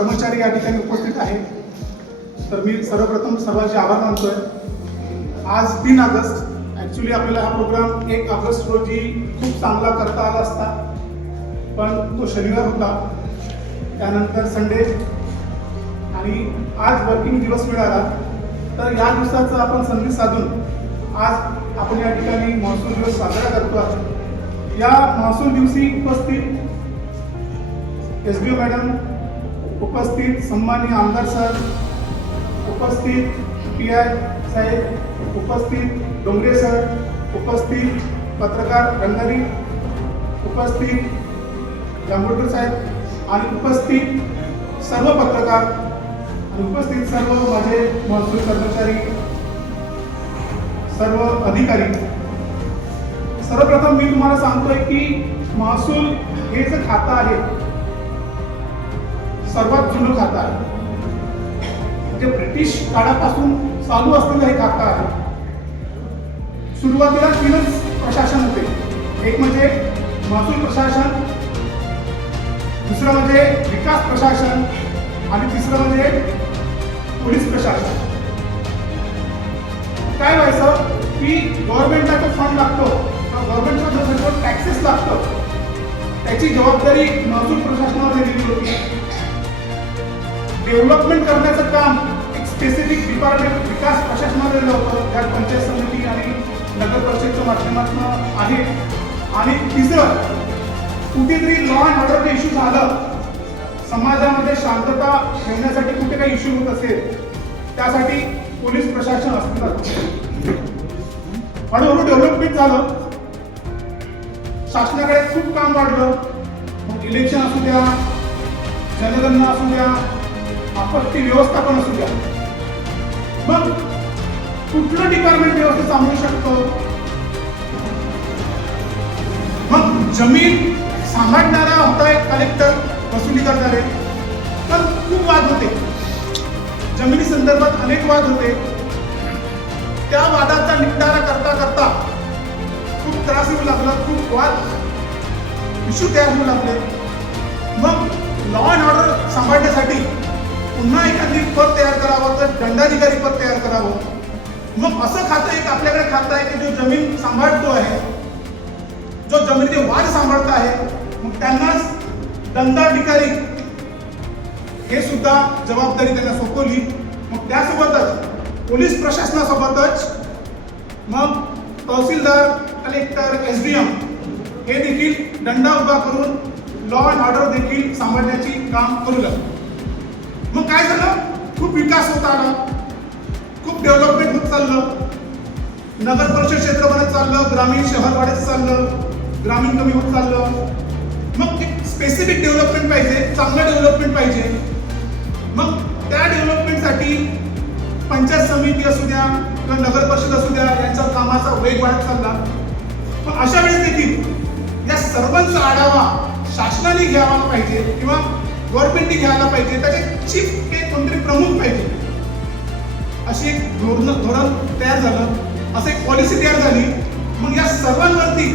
कर्मचारी या ठिकाणी उपस्थित आहेत. तर मी सर्वप्रथम सर्वांचे आभार मानतोय. आज 3 ऑगस्ट, ॲक्च्युली आपल्याला हा प्रोग्राम 1 ऑगस्ट रोजी खूप चांगला करता आला असता, पण तो शनिवार होता, त्यानंतर संडे आणि आज वर्किंग दिवस मिळाला. तर या दिवसाचं आपण संधी साधून आज आपण या ठिकाणी महसूल दिवस साजरा करतो आहोत. या महसूल दिवशी उपस्थित SDO मॅडम, उपस्थित सन्माननीय आमदार सर, उपस्थित PI साहेब, उपस्थित डोंगरे सर, उपस्थित पत्रकार रंगारी, उपस्थित जांभूळकर साहेब आणि उपस्थित सर्व पत्रकार आणि उपस्थित सर्व माझे महसूल कर्मचारी, सर्व अधिकारी. सर्वप्रथम मी तुम्हाला सांगतोय की महसूल हे जे खातं आहे सर्वात जुनं खातं आहे. म्हणजे ब्रिटिश काळापासून चालू असलेलं हे खातं आहे. सुरुवातीला 3च प्रशासन होते. एक म्हणजे महसूल प्रशासन, दुसरं म्हणजे विकास प्रशासन आणि तिसरं म्हणजे पोलीस प्रशासन. काय व्हायचं की गव्हर्नमेंटला जो फंड लागतो, गव्हर्नमेंटला जो टॅक्सेस लागतो, त्याची जबाबदारी महसूल प्रशासनावर दिलेली होती. डेव्हलपमेंट करण्याचं काम एक स्पेसिफिक डिपार्टमेंट विकास प्रशासनावर दिलं होतं, ज्यात पंचायत समिती आणि नगर परिषदेच्या माध्यमातून आहे. आणि तिसरं, कुठेतरी लॉ अँड ऑर्डरचा इश्यू झालं, समाजामध्ये शांतता ठेवण्यासाठी कुठे काही इश्यू होत असेल, त्यासाठी पोलीस प्रशासन असतं. हळूहळू डेव्हलपमेंट झालं, शासनाकडे खूप काम वाढलं. मग इलेक्शन असू द्या, जनगणना असू द्या, आपत्ती व्यवस्थापन असू द्या, मग कुठलं डिपार्टमेंट व्यवस्थित सांभाळू शकतो. मग जमीन सांभाळणारा होता एक कलेक्टर, वसुली करणारे. तर खूप वाद होते, जमिनी संदर्भात अनेक वाद होते. त्या वादाचा निपटारा करता करता खूप त्रास येऊ लागला, खूप वाद इश्यू तयार होऊ लागले. मग लॉ अँड ऑर्डर सांभाळण्यासाठी पुन्हा एखादी पद तयार करावं, तर दंडाधिकारी पद तयार करावं. मग असं खातं एक आपल्याकडे खातं आहे की जो जमीन सांभाळतो आहे, जो जमिनीचे वाद सांभाळत आहे, मग त्यांनाच दंडाधिकारी हे सुद्धा जबाबदारी त्यांना सोपवली. मग त्यासोबतच पोलीस प्रशासनासोबतच मग तहसीलदार, कलेक्टर, SDM हे देखील दंडा उभा करून लॉ अँड ऑर्डर देखील सांभाळण्याची काम करू लागले. मग काय झालं, खूप विकास होत आला, खूप डेव्हलपमेंट होत चाललं. नगर परिषद क्षेत्र बनत चाललं, ग्रामीण शहर वाढत चाललं, ग्रामीण कमी होत चाललं. मग एक स्पेसिफिक डेव्हलपमेंट पाहिजे, चांगलं डेव्हलपमेंट पाहिजे. मग त्या डेव्हलपमेंटसाठी पंचायत समिती असू द्या किंवा नगर परिषद असू द्या, यांचा कामाचा वेग वाढत चालला. पण अशा वेळेस देखील या सर्वांचा आढावा शासनाने घ्यावा पाहिजे किंवा गव्हर्नमेंटने घ्यायला पाहिजे. त्याचे चीफ हे कोणतरी प्रमुख पाहिजे. अशी एक धोरण तयार झालं, असं एक पॉलिसी तयार झाली. मग या सर्वांवरती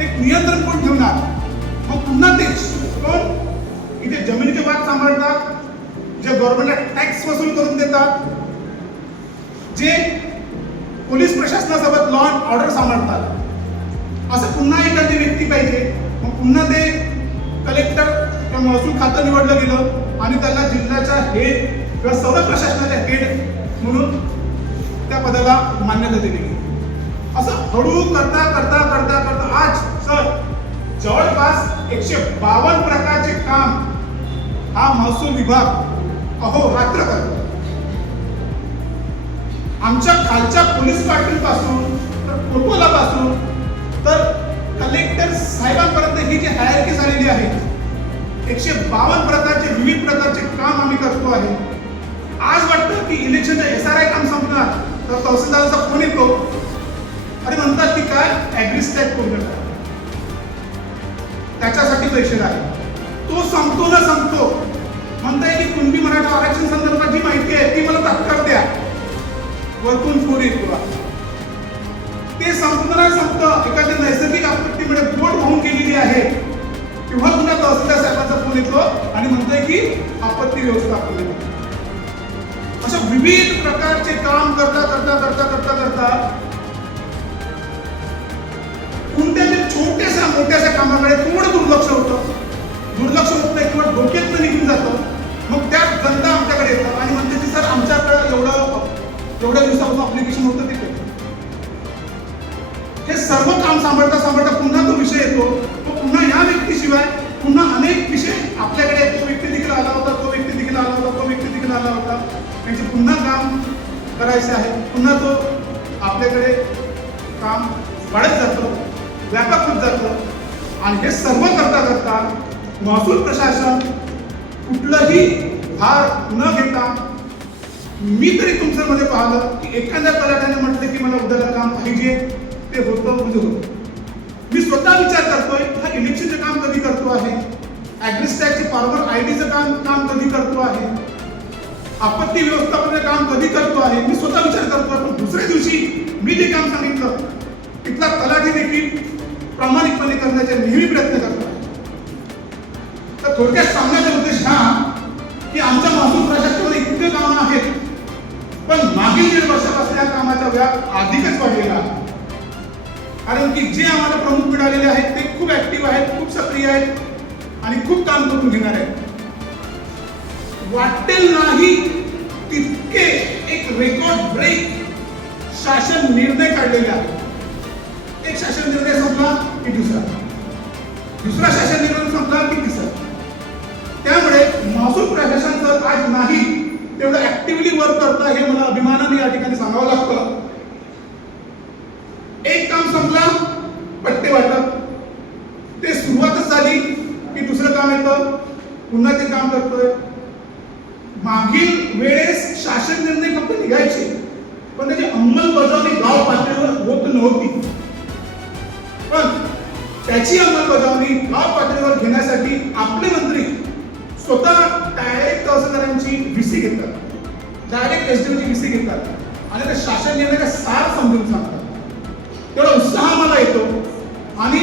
एक नियंत्रण कोण ठेवणार. मग पुन्हा तेच कोण इथे जमिनीचे वाद सांभाळतात, जे गव्हर्नमेंटला टॅक्स वसूल करून देतात, जे पोलीस प्रशासनासोबत लॉ अँड ऑर्डर सांभाळतात. असं पुन्हा एखादी व्यक्ती पाहिजे. मग पुन्हा ते कलेक्टर किंवा महसूल खातं निवडलं गेलं आणि त्याला जिल्ह्याचा हेड किंवा सर्व प्रशासनाच्या हेड म्हणून त्या पदाला मान्यता दिली गेली. असं हळू करता करता करता करता आज सर जवळपास 152 प्रकारचे काम हा महसूल विभाग अहोरात्र करतो. आमच्या खालच्या पोलीस पाटीलपासून तर प्रोटोकॉलपासून तर कलेक्टर साहेबांपर्यंत ही जी हायरार्की झालेली आहे, 152 प्रकारचे विविध प्रकारचे काम आम्ही करतो आहे. आज वाटतं की इलेक्शनचं SRI काम संपणार तर तहसीलदाराचा फोन येतो, अरे म्हणतात की काय ॲग्रीस्टॅग पूर्ण करा, त्याच्यासाठी पैसे आहे. तो संपतो ना संपतो. म्हणताय की कुणबी मराठा आरक्षण संदर्भात जी माहिती आहे ती मला तात्काळ द्या, वरतून फोन येतो. ते संपणार संपतं. एखाद्या नैसर्गिक आपत्तीमुळे बोट वाहून गेलेली आहे किंवा पुन्हा तहसीलदार साहेबांचा फोन येतो आणि म्हणतोय की आपत्ती व्यवस्थापन. अशा विविध प्रकारचे काम करता करता करता करता करता कोणत्याही छोट्याशा मोठ्याशा कामाकडे थोडं दुर्लक्ष होतं. दुर्लक्ष होत नाही किंवा डोक्यात निघून जातं. मग त्यात जनता आमच्याकडे येतात आणि म्हणते की सर आमच्याकडे एवढ्या दिवसापासून अप्लिकेशन होतं ते केलं. हे सर्व काम सांभाळता सांभाळता पुन्हा तो विषय येतो. तो पुन्हा या व्यक्तीशिवाय पुन्हा अनेक विषय आपल्याकडे तो व्यक्ती देखील आला होता, तो व्यक्ती देखील आला होता, तो व्यक्ती देखील आला होता. त्यांचे पुन्हा काम करायचे आहे. पुन्हा तो आपल्याकडे काम वाढत जातं, व्यापक होत जातं. आणि हे सर्व करता करता महसूल प्रशासन कुठलंही भार न घेता, मी तरी तुमच्यामध्ये पाहिलं की एखाद्या तलाठ्याने म्हटलं की मला उद्याला काम पाहिजे, ते होतं म्हणजे होतं. मी स्वतः विचार करतोय हा इलेक्शनचं काम कधी करतो आहे, ॲग्रिस्टॅकचे फार्मर आयडीचं काम कधी करतो आहे, आपत्ती व्यवस्थापनाचं काम कधी करतो आहे, मी स्वतः विचार करतो. पण दुसऱ्या दिवशी मी जे काम सांगितलं तिथला तलाठी देखील प्रामाणिकपणे करण्याचे नेहमी प्रयत्न करतो. तर थोडक्यात सांगण्याचा उद्देश हा की आमच्या महसूल प्रशासनामध्ये इतके कामं आहेत, पण मागील 1.5 वर्षापासून या कामाचा व्याप अधिकच वाढलेला आहे. कारण की जे आम्हाला प्रमुख मिळालेले आहेत ते खूप ऍक्टिव्ह आहेत, खूप सक्रिय आहेत आणि खूप काम करून घेणार आहेत. वाटेल नाही तितके एक रेकॉर्ड ब्रेक शासन निर्णय काढलेले आहेत. एक शासन निर्णय संपला की दुसरा शासन निर्णय संपला की तिसरा. त्यामुळे महसूल प्रशासन जर आज नाही तेवढं ऍक्टिव्हली वर्क करतं हे मला अभिमानाने या ठिकाणी सांगावं लागतं. एक काम संपला, पट्टे वाटप, ते सुरुवातच झाली की दुसरं काम येतं, पुन्हा ते काम करतोय. मागील वेळेस शासन निर्णय फक्त निघायचे, पण त्याची अंमलबजावणी गाव पातळीवर होत नव्हती. पण त्याची अंमलबजावणी गाव पातळीवर घेण्यासाठी आपले मंत्री स्वतः डायरेक्ट तहसीलदारांची व्हीसी घेतात, डायरेक्ट एसडीओची व्हीसी घेतात आणि त्या शासन निर्णयाचा सार समजून सांगतात. तेवढा उत्साह मला येतो आणि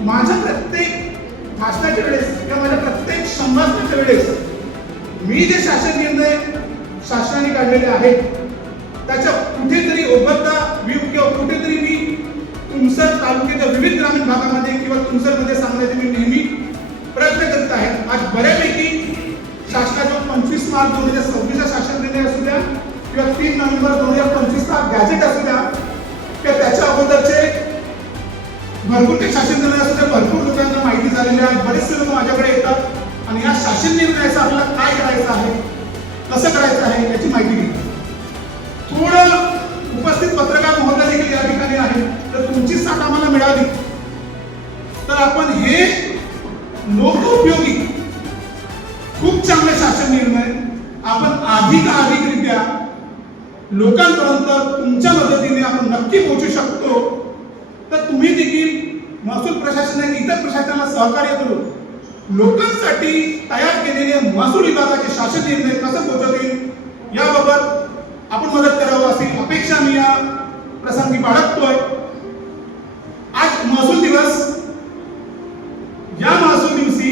माझ्या प्रत्येक भाषणाच्या वेळेस किंवा माझ्या प्रत्येक संभाषणाच्या वेळेस मी जे शासन निर्णय शासनाने काढलेले आहेत त्याच्या कुठेतरी ओघळता व्ह्यू किंवा कुठेतरी मी तुमसर तालुक्याच्या विविध ग्रामीण भागामध्ये किंवा तुमसरमध्ये सांगण्याचे मी नेहमी प्रयत्न करत आहे. आज बऱ्यापैकी शासनाचा 25 मार्च 2026 शासन निर्णय असू द्या किंवा 3 नोव्हेंबर 2025 गॅझेट असू द्या किंवा त्याच्या अगोदरचे भरपूर काही शासन निर्णय असू द्या, भरपूर लोकांना माहिती झालेली आहे. बरेचसे लोक माझ्याकडे येतात आणि या शासन निर्णयाचं आपल्याला काय करायचं आहे, कसं करायचं आहे याची माहिती घेतात. थोडं उपस्थित पत्रकार महोदय देखील या ठिकाणी आहे, तर तुमची साथ आम्हाला मिळाली तर आपण हे लोकोपयोगी खूप चांगले शासन निर्णय आपण अधिकरित्या लोकांपर्यंत तुमच्या मदतीने आपण नक्की पोहोचू शकतो. तर तुम्ही देखील महसूल प्रशासनाने इतर प्रशासनाला सहकार्य करून लोकांसाठी तयार केलेले महसूल विभागाचे शासन निर्णय कसं पोहोचवतील याबाबत आपण मदत करावं अशी अपेक्षा मी या प्रसंगी बाळगतोय. आज महसूल दिवस, या महसूल दिवशी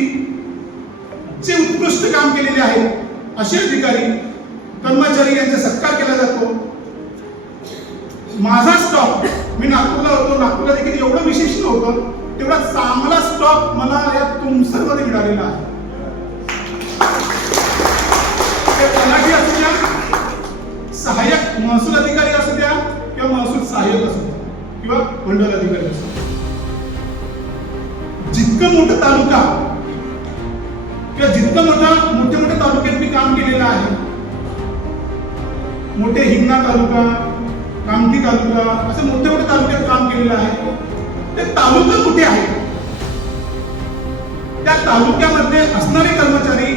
जे उत्कृष्ट काम केलेले आहेत असे अधिकारी कर्मचारी यांचा सत्कार केला जातो. माझा स्टॉप, मी नागपूरला होतो, नागपूरला देखील एवढं विशेष नव्हतं, तेवढा चांगला स्टॉप मला या तुमसरमध्ये मिळालेला आहे. तलाठी असू द्या, सहाय्यक महसूल अधिकारी असू द्या किंवा महसूल सहाय्यक असू द्या किंवा मंडळ अधिकारी असू द्या, जितकं मोठं तालुका किंवा जितकं मोठे मोठे तालुक्यात मी काम केलेलं आहे, मोठे हिंगणा तालुका, कामठी तालुका, असे मोठे मोठे तालुक्यात काम केलेलं आहे. ते तालुका कुठे आहे, त्या तालुक्यामध्ये असणारे कर्मचारी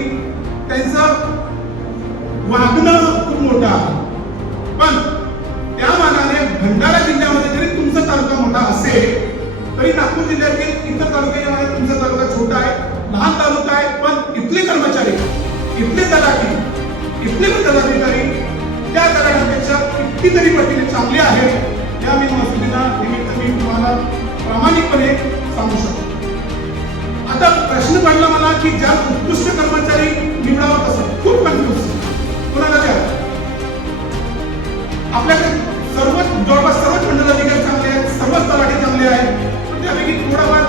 त्यांचं वागणं खूप मोठं आहे. पण त्या मानाने भंडारा जिल्ह्यामध्ये जरी तुमचा तालुका मोठा असेल तरी नागपूर जिल्ह्यातील इतर तालुक्यामध्ये तुमचा तालुका छोटा आहे, लहान तालुका आहे. पण इथले कर्मचारी, इथले तलाठी, इथले पदाधिकारी त्या तलाठ्यांपेक्षा कितीतरी पटीने चांगले आहेत. या मी महसुलीला निमित्त मी तुम्हाला प्रामाणिकपणे सांगू शकतो. आता प्रश्न वाटलं मला की ज्या उत्कृष्ट कर्मचारी निवडावा कसं, खूप कन्फ्युज, कोणाला द्या. आपल्याकडे जवळपास सर्वच मंडल अधिकारी चांगले आहेत, सर्वच तलाठी चांगले आहेत, पण त्यापैकी थोडाफार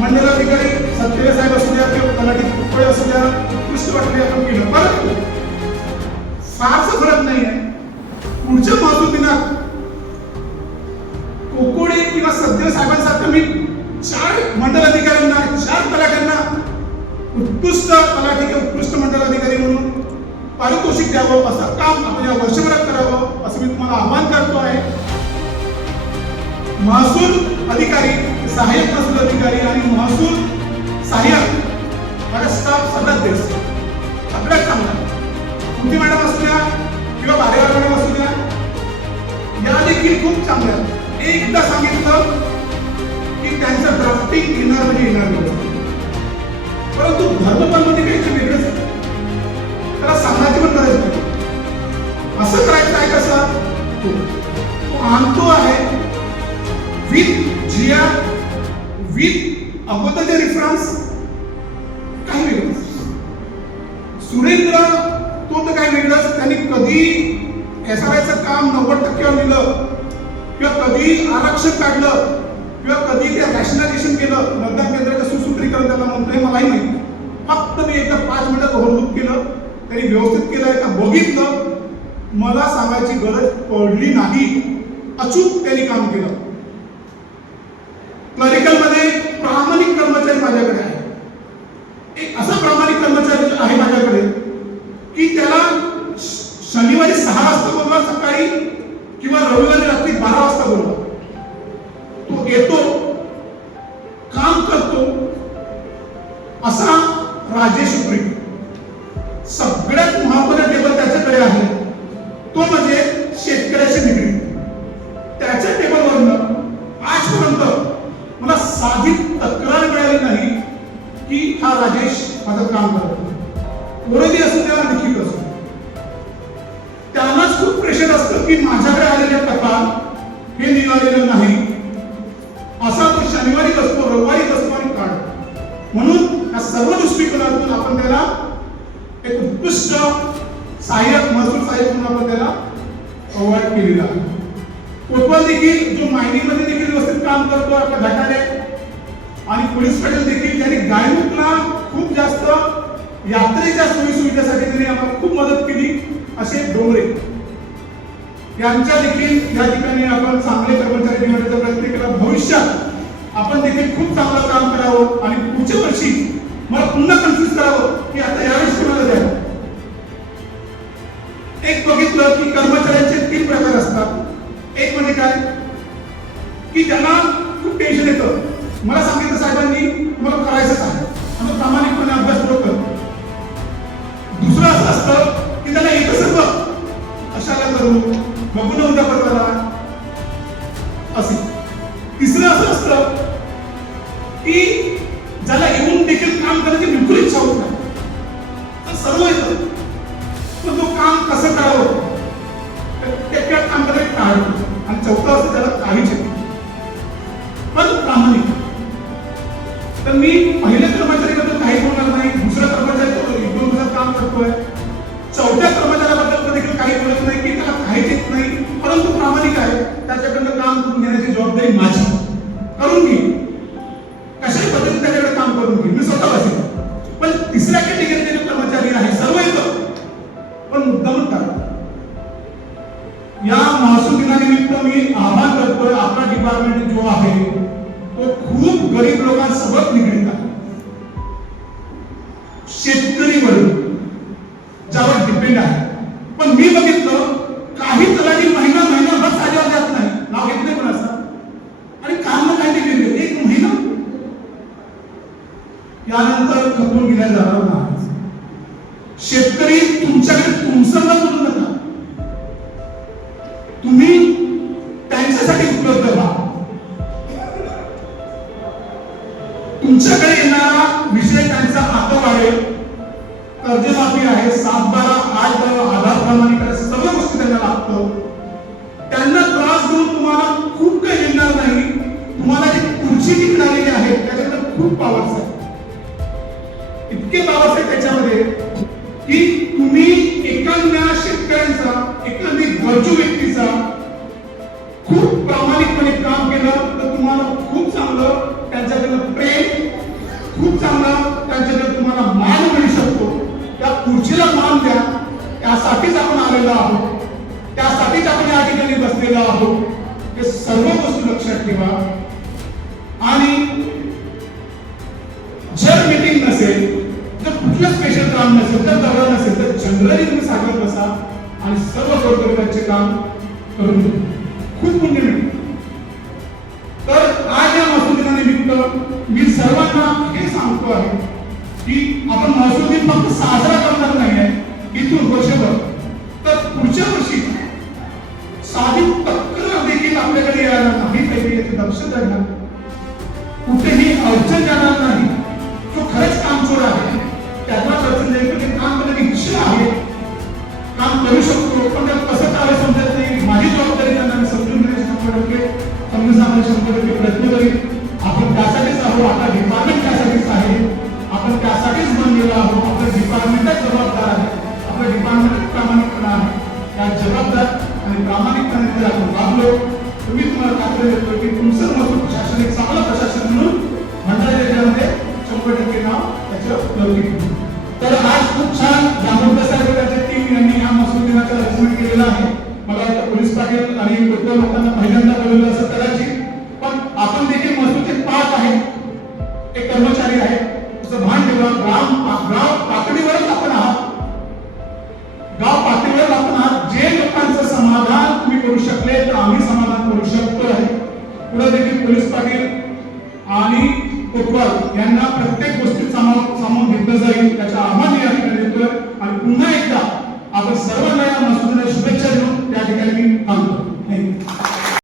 मंडल अधिकारी सत्तेवे साहेब असू द्या किंवा तलाठी कुपळे असू द्या, उत्कृष्ट वाटले आपण केलं, परंतु फारसा फरक नाही आहे. पुढच्या महसूल दिनात कोकोडे किंवा सत्तेवे साहेबांसारखं मी 4 मंडल अधिकाऱ्यांना, 4 तलाठ्यांना उत्कृष्ट तलाठी किंवा उत्कृष्ट मंडल अधिकारी म्हणून पारितोषिक द्यावं, असं काम आपण या वर्षभरात करावं असं मी तुम्हाला आवाहन करतो आहे. महसूल अधिकारी, सहाय्यक महसूल अधिकारी आणि महसूल सहाय्यक माझा स्टाफ सतत देश सगळ्यात चांगला, कृती मॅडम असू द्या किंवा बारेवार मॅडम असू द्या, या देखील खूप चांगल्या. एकदा सांगितलं की त्यांचं ड्राफ्टिंग येणार म्हणजे येणार नाही, परंतु धर्मपालमध्ये काही वेगळंच आहे, त्याला सांगायची पण गरज नाही. असं करायचं आहे कसं, तो आणतो आहे विथ जिया, विथ अगोदरचे रेफरन्स, काही वेगळं. सुरेंद्र तो तर काही वेगळंच, त्यांनी कधी SRIचं काम 90% दिलं किंवा कधी आरक्षण काढलं किंवा कधी ते रॅशनलायझेशन केलं, मतदान केंद्राचं सुसूत्रीकरण त्याला म्हणतोय मलाही माहिती. फक्त मी एकदा 5 मिनिटात ओव्हरलुक केलं, त्यांनी व्यवस्थित केलं का बघितलं, मला सांगायची गरज पडली नाही, अचूक त्यांनी काम केलं. क्लरिकल मध्ये प्रामाणिक कर्मचारी माझ्याकडे आहे, एक असा प्रामाणिक कर्मचारी आहे माझ्याकडे की त्याला शनिवारी 6 वाजता बोलवा सकाळी किंवा रविवारी रात्री 12 वाजता बोलवा, तो येतो, काम करतो, असा राजेश उप्रे. सगळ्यात महत्त्वाचा टेबल त्याच्याकडे आहे, तो म्हणजे शेतकऱ्याशी निगडीत. त्याच्या टेबलवरनं आजपर्यंत मला साधी तक्रार मिळाली नाही की हा राजेश माझं काम करतो. कोणीही असू द्या, लिखित असू, त्यांनाच खूप प्रेशर असतं की माझ्याकडे आलेल्या तक्रार हे निघालेलं नाही, असा तो शनिवारी बसतो, रविवारी बसतो आणि काढतो. म्हणून या सर्व दृष्टिकोनातून आपण त्याला एक उत्कृष्ट सहाय्यक महसूल सहाय्यक म्हणून आपण त्याला अवॉर्ड केलेला आहे. कोतवाल देखील जो मायनिंगमध्ये देखील व्यवस्थित काम करतो आपल्या घाटाने, आणि पोलीस पाटील देखील त्यांनी गायमुखला खूप जास्त यात्रेच्या सोयी सुविधेसाठी त्यांनी आम्हाला खूप मदत केली. असे डोंगरे यांच्या देखील या ठिकाणी आपण चांगले कर्मचारी निवडण्याचा प्रयत्न केला. भविष्यात आपण देखील खूप चांगलं काम करावं आणि पुढच्या वर्षी मला पुन्हा कन्फ्युज करावं की आता यावेळेस कोणाला द्यावं. एक बघितलं की कर्मचाऱ्यांचे 3 प्रकार असतात. एक म्हणजे काय की ज्यांना खूप टेन्शन येतं, मला सांगितलं साहेबांनी मला करायचंच आहे, आता प्रामाणिकपणे अभ्यासपूर्वक करतो. दुसरं असं असतं की त्याला येतं सर्व, अशाला करू, बघू न उद्या परवाला असे. तिसरं असं असतं की ज्याला येऊन देखील काम करायची बिलकुल इच्छा होत नाही, तर सर्व येतं पण तो काम कसं करावं त्या काम करायला टाळतो. आणि चौथा असं त्याला काहीच येत पण प्रामाणिक. तर मी पहिल्या कर्मचाऱ्याबद्दल काही बोलणार नाही, दुसऱ्या कर्मचारी 1-2 दिवसात काम करतोय, चौथ्या कर्मचाऱ्याबद्दल देखील काही बोलत नाही की त्याला काहीच येत नाही परंतु प्रामाणिक आहे, त्याच्याकडनं काम करून घेण्याची जबाबदारी माझी, करून घे, कशाही पद्धतीने त्याच्याकडे काम करून घे, मी स्वतः बसेल. पण तिसऱ्या कॅटेगरीचे जो कर्मचारी आहे सर्व येतं पण मुद्दामून टाकतो. या महसूल दिनानिमित्त मी आवाहन करतोय, आपला डिपार्टमेंट जो आहे तो खूप गरीब लोकांसोबत निगडीत आहे. शेतकरी वर्ग ज्यावर डिपेंड आहे. पण मी बघितलं काही तलाठी महिनाभर साजेवर जात नाही, नाव घेत नाही कोणाचं, आणि काम न काही केले 1 महिना यानंतर खपून गेल्या जाणार नाही. शेतकरी तुमच्याकडे तुमचं मत बोलू नका, तुम्ही त्यांच्यासाठी उपलब्ध व्हा. तुमच्याकडे येणारा विषय त्यांचा आता वाढेल, कर्जमाफी आहे, 7/12, 8/12, आधार प्रमाणिकरण सर्व गोष्टी त्यांना लागतं. त्यांना त्रास देऊन तुम्हाला खूप काही मिळणार नाही. तुम्हाला जी खुर्ची ती मिळालेली आहे त्याच्याकडे खूप पावर खर्चू व्यक्तीचा, खूप प्रामाणिकपणे काम केलं तर तुम्हाला खूप चांगलं त्यांच्याकडे प्रेम, खूप चांगला त्यांच्याकडे तुम्हाला मान मिळू शकतो. त्या खुर्चीला मान द्या. त्यासाठीच आपण आलेलो आहोत, त्यासाठीच आपण या ठिकाणी बसलेलो आहोत. हे सर्व गोष्टी लक्षात ठेवा. आणि जर मीटिंग नसेल, जर कुठलं स्पेशल काम नसेल, तर दौरा नसेल, तर जनरली तुम्ही सागर बसा आणि सर्व गोरगरिबांचे काम करून घ्या. खूप पुण्य मिळतं. तर आज या महसूल दिनानिमित्त मी सर्वांना हे सांगतो आहे की आपण महसूल दिन फक्त साजरा करणार नाही आहे इथून वर्षभर, तर पुढच्या वर्षी साधी तक्रार देखील आपल्याकडे येणार नाही पाहिजे याचं लक्ष द्यायला. कुठेही अडचण जाणार नाही. जो खरंच कामचोर आहे त्याला अडचण जाईल, पण काम करण्याची इच्छा आहे, काम करू शकतो, पण त्याला कसं करावं समजत नाही. माझी जबाबदारी त्यांना मी समजून घेण्याची 100% प्रयत्न करीन. आपण त्यासाठीच आहोत. आपला डिपार्टमेंट त्यासाठीच आहे. आपण त्यासाठीच बनलेलो आहोत. आपलं डिपार्टमेंटच जबाबदार आहे. आपलं डिपार्टमेंटच प्रामाणिकपणा आहे. त्या जबाबदार आणि प्रामाणिकपणे जर आपण वागलो, तुम्ही तुम्हाला खात्री देतो की तुमचं महसूल प्रशासन एक चांगलं प्रशासन म्हणून भंडारा जिल्ह्यामध्ये 100% नाव त्याचं लौकिक होईल. तर आज खूप छान जांभूळकर साहेब त्यांच्या टीम यांनी हा महसूल दिनाचा अरेंजमेंट केलेला आहे. मला वाटतं पोलीस पाटील आणि लोकल लोकांना पहिल्यांदा बोलवलं असं कदाचित, पण आपण देखील महसूलचे पाच आहेत, एक कर्मचारी आहे. त्याचं भान ठेवा. गाव पातळीवरच आपण आहात. गाव पातळीवर आपण आहात. जे लोकांचं समाधान तुम्ही करू शकले तर आम्ही समाधान करू शकतो आहे. पुढे देखील पोलीस पाटील आणि कोतवाल यांना प्रत्येक गोष्टीत समाधान